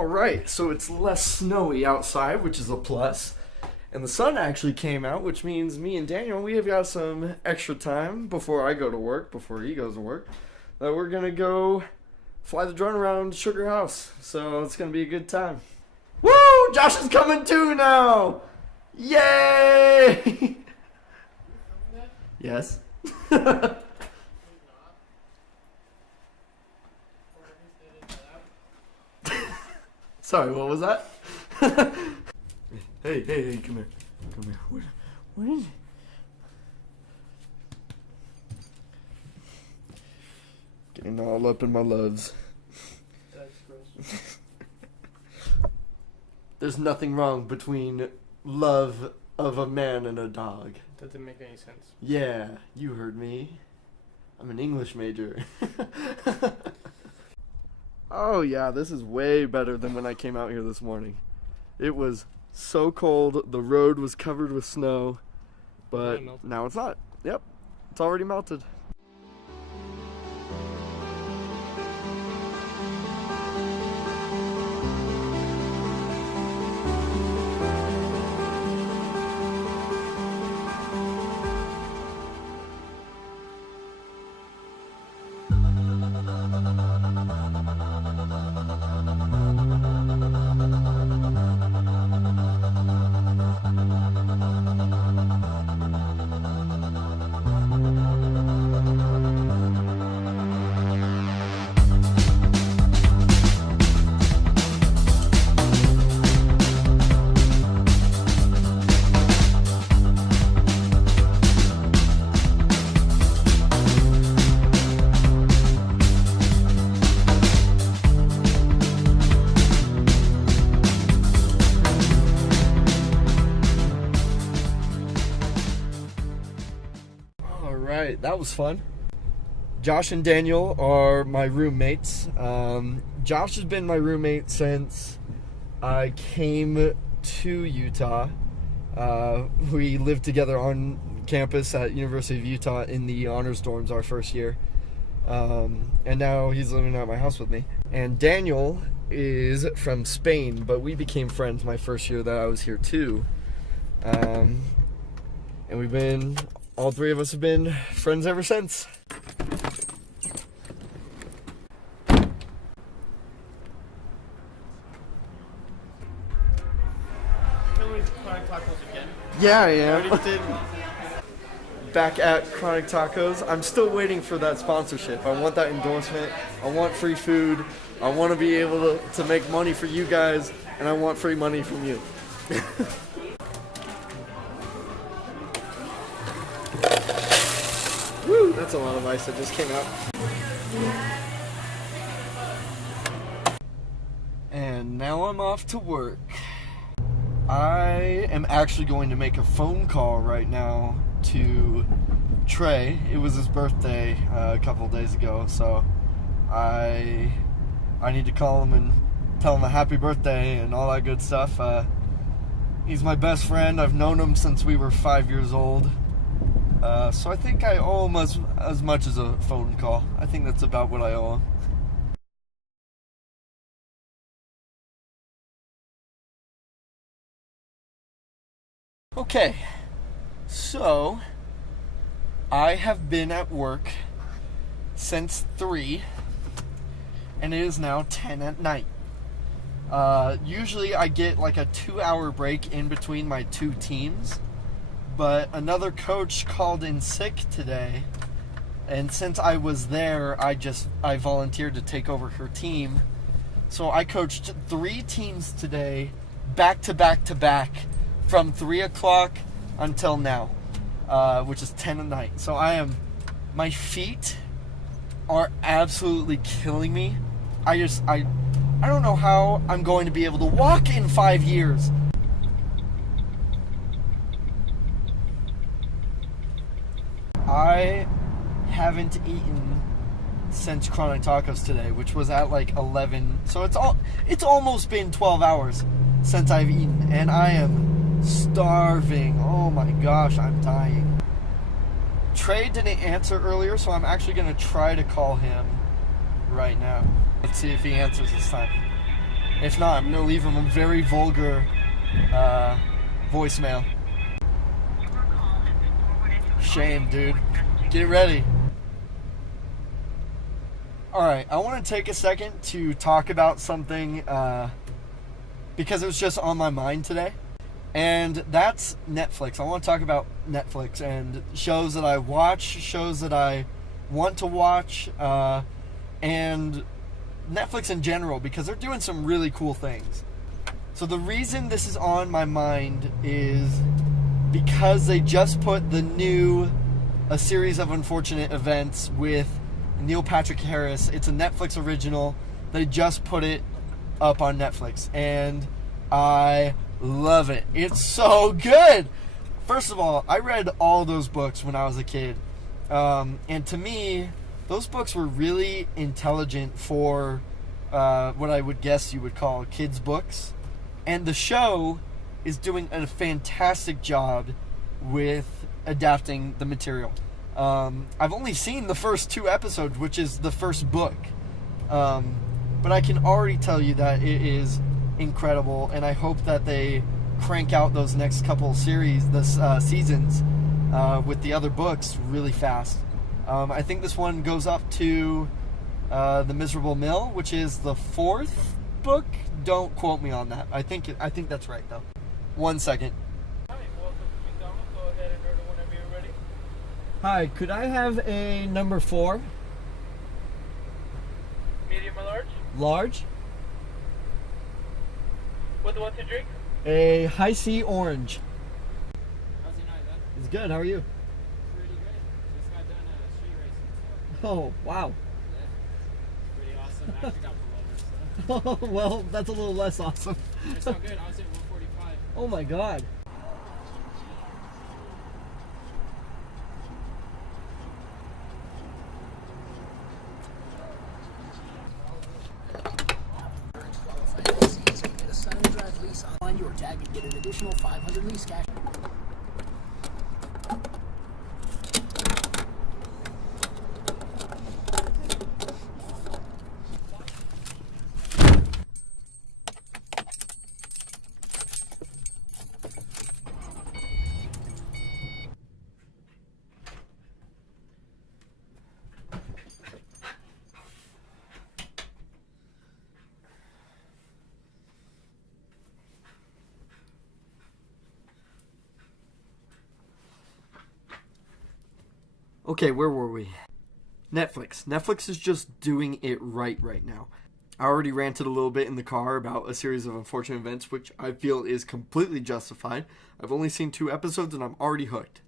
Alright, so it's less snowy outside, which is a plus. And the sun actually came out, which means me and Daniel, we have got some extra time before I go to work, before he goes to work, that we're going to go fly the drone around Sugar House. So it's going to be a good time. Woo! Josh is coming too now! Yay! Yes. Sorry, what was that? Hey, come here. Come here. What is it? Getting all up in my loves. That's gross. There's nothing wrong between love of a man and a dog. Doesn't make any sense. Yeah, you heard me. I'm an English major. Oh yeah, this is way better than when I came out here this morning. It was so cold, the road was covered with snow, but now it's not. Yep, it's already melted. Alright, that was fun. Josh and Daniel are my roommates. Josh has been my roommate since I came to Utah. We lived together on campus at University of Utah in the honors dorms our first year. And now he's living at my house with me. And Daniel is from Spain, but we became friends my first year that I was here too. And all three of us have been friends ever since. Chronic Tacos again? Yeah, I am. Already did. Back at Chronic Tacos. I'm still waiting for that sponsorship. I want that endorsement. I want free food. I want to be able to make money for you guys, and I want free money from you. Woo, that's a lot of ice that just came out. And now I'm off to work. I am actually going to make a phone call right now to Trey. It was his birthday a couple of days ago, so I need to call him and tell him a happy birthday and all that good stuff. He's my best friend. I've known him since we were 5 years old. So I think I owe him as much as a phone call. I think that's about what I owe him. Okay, so I have been at work since 3, and it is now 10 at night. Usually I get like a 2-hour break in between my two teams, but another coach called in sick today, and since I was there, I volunteered to take over her team. So I coached 3 teams today, back to back to back, from 3 o'clock until now, which is 10 at night. So my feet are absolutely killing me. I don't know how I'm going to be able to walk in 5 years. I haven't eaten since Chronic Tacos today, which was at like 11. So it's almost been 12 hours since I've eaten, and I am starving. Oh my gosh, I'm dying. Trey didn't answer earlier, so I'm actually going to try to call him right now. Let's see if he answers this time. If not, I'm gonna leave him a very vulgar voicemail. Shame, dude. Get ready. Alright, I want to take a second to talk about something because it was just on my mind today. And that's Netflix. I want to talk about Netflix and shows that I watch, shows that I want to watch, and Netflix in general, because they're doing some really cool things. So the reason this is on my mind is because they just put A Series of Unfortunate Events with Neil Patrick Harris. It's a Netflix original. They just put it up on Netflix, and I love it. It's so good. First of all, I read all those books when I was a kid, and to me, those books were really intelligent for what I would guess you would call kids' books. And the show is doing a fantastic job with adapting the material. I've only seen the first 2 episodes, which is the first book. But I can already tell you that it is incredible, and I hope that they crank out those next couple seasons with the other books really fast. I think this one goes up to The Miserable Mill, which is the 4th book. Don't quote me on that. I think that's right, though. 1 second. Hi, welcome to McDonald's. Go ahead and order whenever you're ready. Hi, could I have a number 4? Medium or large? Large? What do you want to drink? A high C orange. How's your night, man? It's good. How are you? Pretty good. Just got done street racing, so Oh, wow. yeah, it's pretty awesome. I actually got pulled over, so Well, that's a little less awesome. it's all good. I was at 145. Oh my god. Get a Sun and Drive lease on your tag and get an additional 500 lease cash. Okay, where were we? Netflix. Netflix is just doing it right now. I already ranted a little bit in the car about A Series of Unfortunate Events, which I feel is completely justified. I've only seen 2 episodes and I'm already hooked.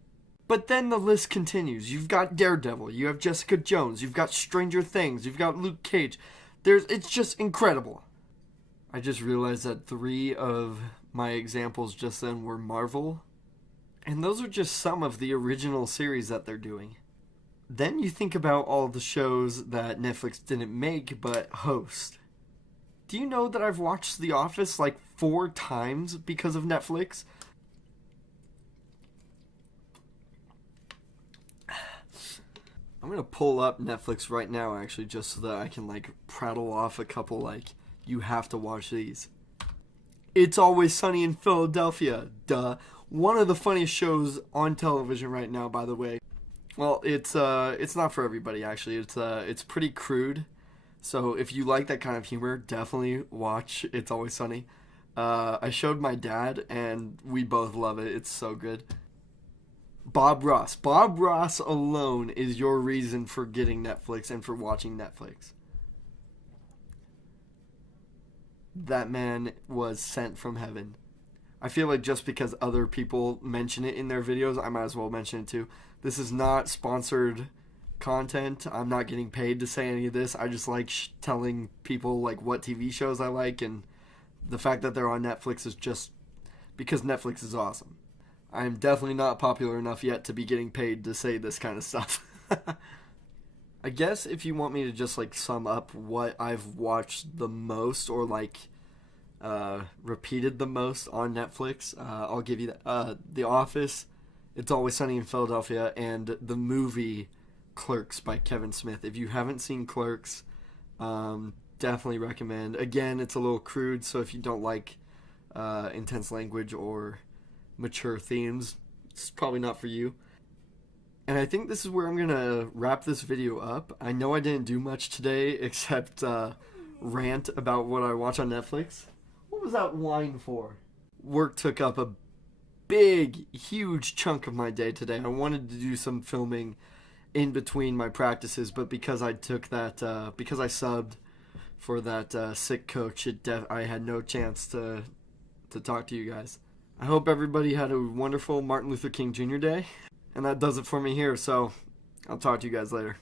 But then the list continues. You've got Daredevil, you have Jessica Jones, you've got Stranger Things, you've got Luke Cage. It's just incredible. I just realized that 3 of my examples just then were Marvel. And those are just some of the original series that they're doing. Then you think about all the shows that Netflix didn't make but host. Do you know that I've watched The Office like 4 times because of Netflix? I'm gonna pull up Netflix right now, actually, just so that I can like prattle off a couple like, you have to watch these. It's Always Sunny in Philadelphia, duh. One of the funniest shows on television right now, by the way. Well, it's not for everybody, actually. It's pretty crude. So if you like that kind of humor, definitely watch It's Always Sunny. I showed my dad, and we both love it. It's so good. Bob Ross. Bob Ross alone is your reason for getting Netflix and for watching Netflix. That man was sent from heaven. I feel like just because other people mention it in their videos, I might as well mention it too. This is not sponsored content. I'm not getting paid to say any of this. I just like telling people like what TV shows I like, and the fact that they're on Netflix is just because Netflix is awesome. I'm definitely not popular enough yet to be getting paid to say this kind of stuff. I guess if you want me to just like sum up what I've watched the most or like repeated the most on Netflix, I'll give you that. The Office, It's Always Sunny in Philadelphia, and the movie Clerks by Kevin Smith. If you haven't seen Clerks, definitely recommend. Again, it's a little crude, so if you don't like intense language or mature themes, it's probably not for you. And I think this is where I'm going to wrap this video up. I know I didn't do much today except rant about what I watch on Netflix. What was that whine for? Work took up a big, huge chunk of my day today. I wanted to do some filming in between my practices, but because I took that, because I subbed for that sick coach, I had no chance to talk to you guys. I hope everybody had a wonderful Martin Luther King Jr. Day. And that does it for me here, so I'll talk to you guys later.